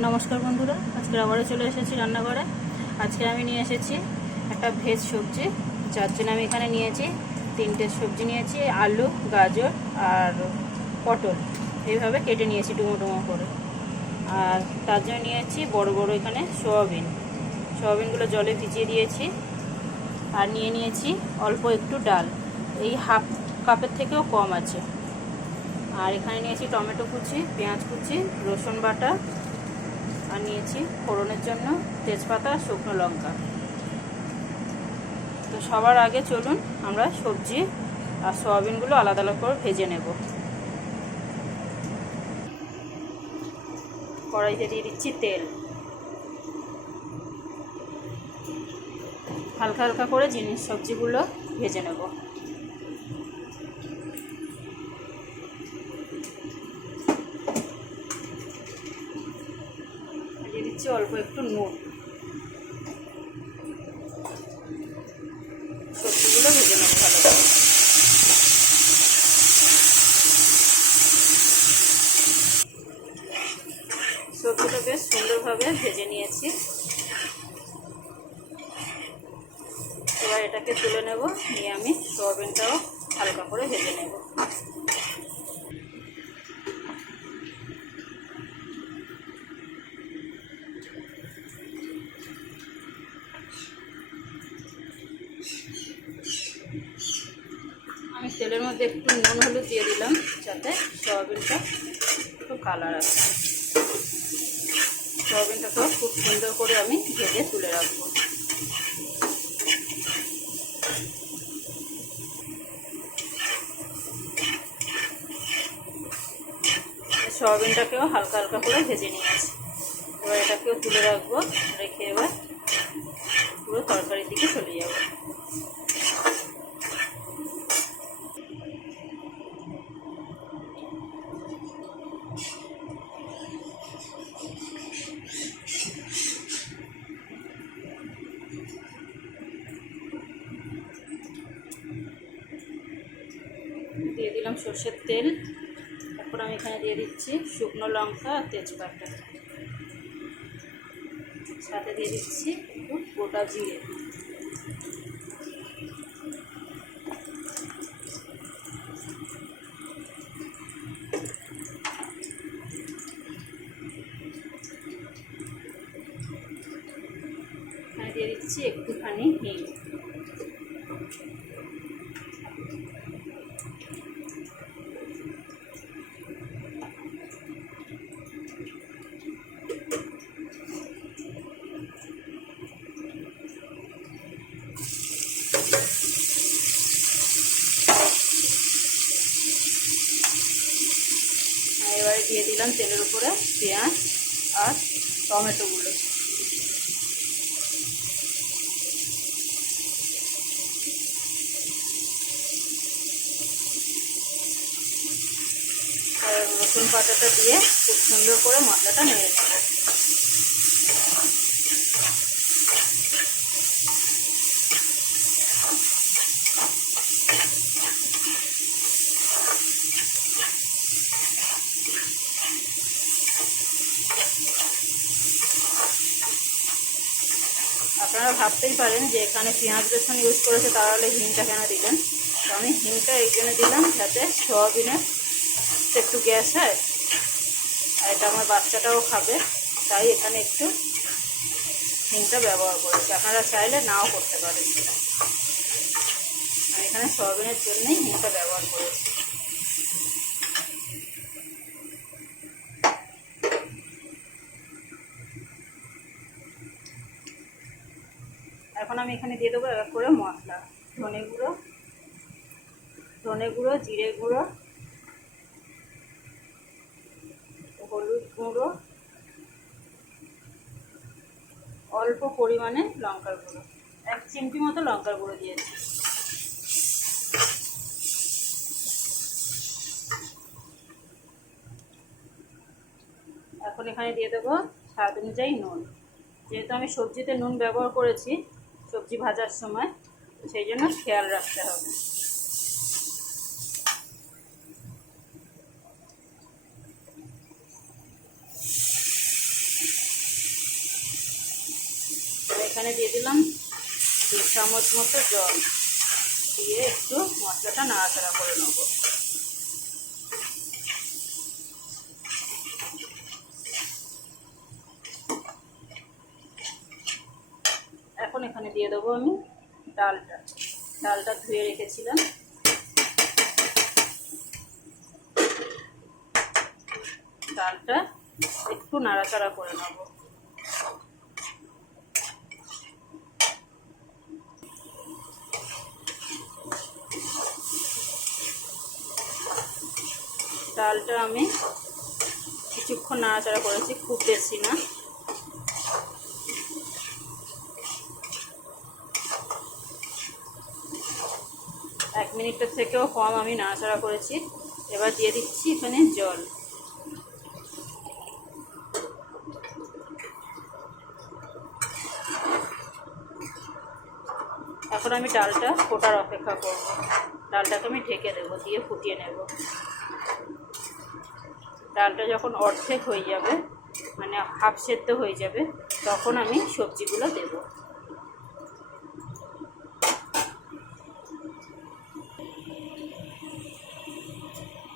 নমস্কার বন্ধুরা, আজকে আবারও চলে এসেছি রান্নাঘরে। আজকে আমি নিয়ে এসেছি একটা ভেজ সবজি, যার জন্য আমি এখানে নিয়েছি 3টে সবজি নিয়েছি, আলু, গাজর আর পটল এইভাবে কেটে নিয়েছি ডুমো ডুমো করে। আর তার জন্য নিয়েছি বড় বড় এখানে সোয়াবিনগুলো জলে ভিজিয়ে দিয়েছি। আর নিয়ে নিয়েছি অল্প একটু ডাল, এই হাফ কাপের থেকেও কম আছে। আর এখানে নিয়েছি টমেটো কুচি, পেঁয়াজ কুচি, রসুন বাটা, আর নিয়েছি ফোড়নের জন্য তেজপাতা, শুকনো লঙ্কা। তো সবার আগে চলুন আমরা সবজি আর সয়াবিনগুলো আলাদা আলাদা করে ভেজে নেব। কড়াইতে দিয়ে দিচ্ছি তেল, হালকা হালকা করে সবজিগুলো ভেজে নেব। দিয়ে দিচ্ছি অল্প একটু নুন, সবজিগুলো ভেজে নেব ভালো করে। সবজিটা বেশ সুন্দরভাবে ভেজে নিয়েছি। এবার এটাকে তুলে নেব, নিয়ে আমি সয়াবিনটাও হালকা করে ভেজে নেব। আমি তেলের মধ্যে একটু নুন হলুদ দিয়ে দিলাম, যাতে সয়াবিনটা একটু কালার আসে। সয়াবিনটাকেও খুব সুন্দর করে আমি ভেজে তুলে রাখবো। সয়াবিনটাকেও হালকা হালকা করে ভেজে নিয়েছি। এবার এটাকেও তুলে রাখবো, রেখে এবার পুরো তরকারির দিকে চলে যাব। দিয়ে দিলাম সর্ষের তেল। তারপর আমি এখানে দিয়ে দিচ্ছি শুকনো লঙ্কা আর তেজপাতা, সাথে দিয়ে দিচ্ছি একটু গোটা জিরে। এখানে দিয়ে দিচ্ছি একটুখানি হিং। এবারে দিয়ে দিলাম তেলের উপরে পেঁয়াজ আর টমেটোগুলো। রসুন পাতাটা দিয়ে খুব সুন্দর করে মশলাটা নেড়ে নেব। আপনারা ভাবতেই পারেন যে এখানে পেঁয়াজ রসুন ইউজ করেছে, তাহলে হিংটা কেন দিলেন। তো আমি হিংটা এই জন্য দিলাম যাতে সয়াবিনে একটু গ্যাস হয়, আর এটা আমার বাচ্চাটাও খাবে, তাই এখানে একটু হিংটা ব্যবহার করেছি। আপনারা চাইলে নাও করতে পারেন, আমি এখানে সয়াবিনের জন্যই হিংটা ব্যবহার করেছি। এখন আমি এখানে দিয়ে দেবো এক করে মশলা, ধনে গুঁড়ো, জিরে গুঁড়ো, হলুদ গুঁড়ো, অল্প পরিমাণে লঙ্কার গুঁড়ো, 1 চিমটি মতো লঙ্কার গুঁড়ো দিয়েছি। এখন এখানে দিয়ে দেবো স্বাদ অনুযায়ী নুন। যেহেতু আমি সবজিতে নুন ব্যবহার করেছি সবজি ভাজার সময়, সেই জন্য খেয়াল রাখতে হবে। এখানে দিয়ে দিলাম 2 চামচ মতো জল, দিয়ে একটু মশলাটা নাড়াচাড়া করে নেব। এখন এখানে দিয়ে দেবো আমি ডালটা ধুয়ে রেখেছিলাম। ডালটা একটু নাড়াচাড়া করে নেব। ডালটা আমি কিছুক্ষণ নাড়াচাড়া করেছি, খুব বেশি না। এক মিনিটের থেকেও কম আমি নাড়াচাড়া করেছি। এবার দিয়ে দিচ্ছি এখানে জল। এখন আমি ডালটা ফোটার অপেক্ষা করব। ডালটাকে আমি ঢেকে দেবো, দিয়ে ফুটিয়ে নেব। ডালটা যখন অর্ধেক হয়ে যাবে, মানে হাফ সেদ্ধ হয়ে যাবে, তখন আমি সবজিগুলো দেব।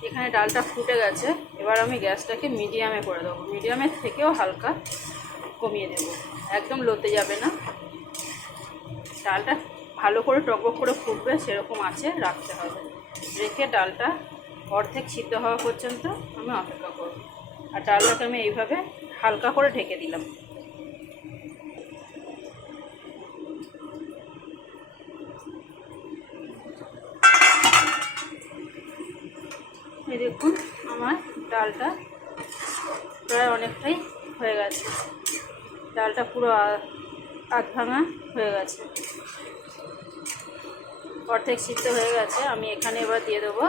এখানে ডালটা ফুটে গেছে। এবার আমি গ্যাসটাকে মিডিয়ামে করে দেবো। মিডিয়ামের থেকেও হালকা কমিয়ে দেব, একদম লোতে যাবে না। ডালটা ভালো করে টকবক করে ফুটবে সেরকম আছে রাখতে হবে। রেখে ডালটা অর্ধেক সিদ্ধ হওয়া পর্যন্ত আমি অপেক্ষা করব। আর ডালটাকে আমি এইভাবে হালকা করে ঢেকে দিলাম। এই দেখুন আমার ডালটা প্রায় অনেকটাই হয়ে গেছে। ডালটা পুরো আধ ভাঙা হয়ে গেছে, অর্ধেক সিদ্ধ হয়ে গেছে। আমি এখানে এবার দিয়ে দেবো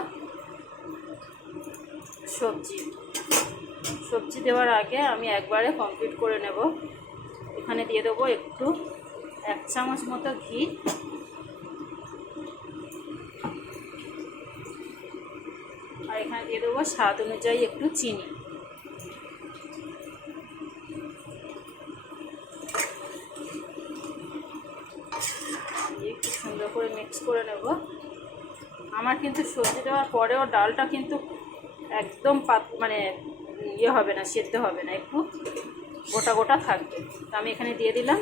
সবজি দেওয়ার আগে আমি একবারে কমপ্লিট করে নেব। এখানে দিয়ে দেবো একটু 1 চামচ মতো ঘি, আর এখানে দিয়ে দেবো স্বাদ অনুযায়ী একটু চিনি। একটু সুন্দর করে মিক্স করে নেব। আমার কিন্তু সবজি দেওয়ার পরেও ডালটা কিন্তু একদম মানে হবে না, সেদ্ধ হবে না, একটু গোটা গোটা থাকবে। তো আমি এখানে দিয়ে দিলাম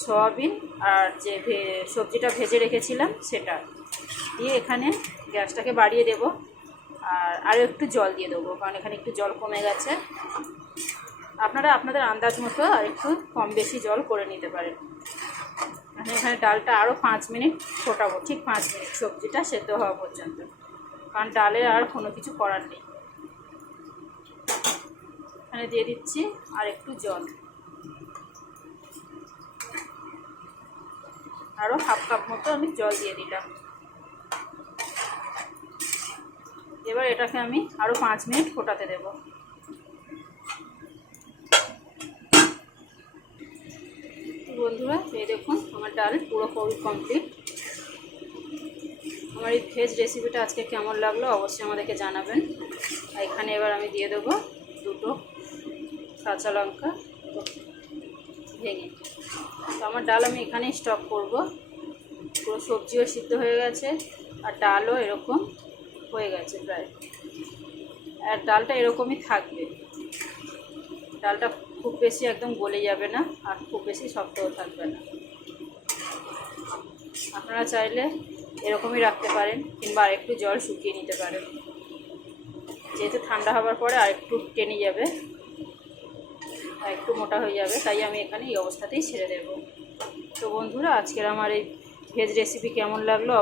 সয়াবিন আর যে সবজিটা ভেজে রেখেছিলাম সেটা দিয়ে এখানে গ্যাসটাকে বাড়িয়ে দেব। আর আরও একটু জল দিয়ে দেবো, কারণ এখানে একটু জল কমে গেছে। আপনারা আপনাদের আন্দাজ মতো আর একটু কম বেশি জল করে নিতে পারেন। এখানে ডালটা আরও 5 মিনিট ফোটাবো, ঠিক 5 মিনিট, সবজিটা সেদ্ধ হওয়া পর্যন্ত, কারণ ডালে আর কোনো কিছু করার নেই। এখানে দিয়ে দিচ্ছি আর একটু জল, আরও হাফ কাপ মতো আমি জল দিয়ে দিলাম। এবার এটাকে আমি আরও 5 মিনিট ফোটাতে দেব। বন্ধুরা এই দেখুন আমার ডাল পুরোপুরি কমপ্লিট। আমার এই ভেজ রেসিপিটা আজকে কেমন লাগলো অবশ্যই আমাদেরকে জানাবেন। আর এখানে এবার আমি দিয়ে দেবো 2 কাঁচা লঙ্কা ভেঙে। তো আমার ডাল আমি এখানেই স্টপ করব। পুরো সবজিও সিদ্ধ হয়ে গেছে আর ডালও এরকম হয়ে গেছে প্রায়। আর ডালটা এরকমই থাকবে, ডালটা খুব বেশি একদম গলে যাবে না আর খুব বেশি শক্তও থাকবে না। আপনারা চাইলে এরকমই রাখতে পারেন, কিংবা আরেকটু জল শুকিয়ে নিতে পারেন। যেহেতু ঠান্ডা হওয়ার পরে আরেকটু টেনে যাবে আর একটু মোটা হয়ে যাবে, তাই আমি এখানে এই অবস্থাতেই ছেড়ে দেব। তো বন্ধুরা আজকের আমার এই ভেজ রেসিপি কেমন লাগলো